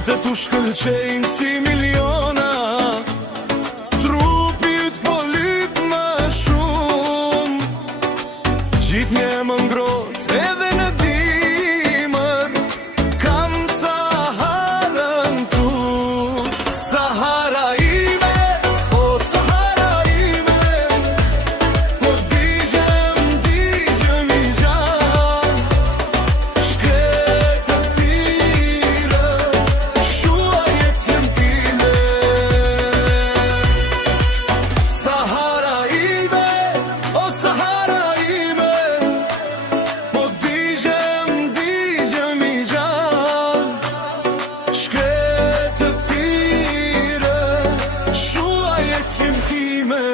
Sytet u shkëlqejnë si miliona, trupi yt po lyp më shumë. Gjithnjë më ngrohtë edhe në dimër, kam Saharën tu. Sahara ime, o Sahara ime, po digjem i gjan. Shkretët tire, shuajet jem time. Sahara ime, o Sahara ime, po digjem i gjan. Shkretët tire, shuajet jem time.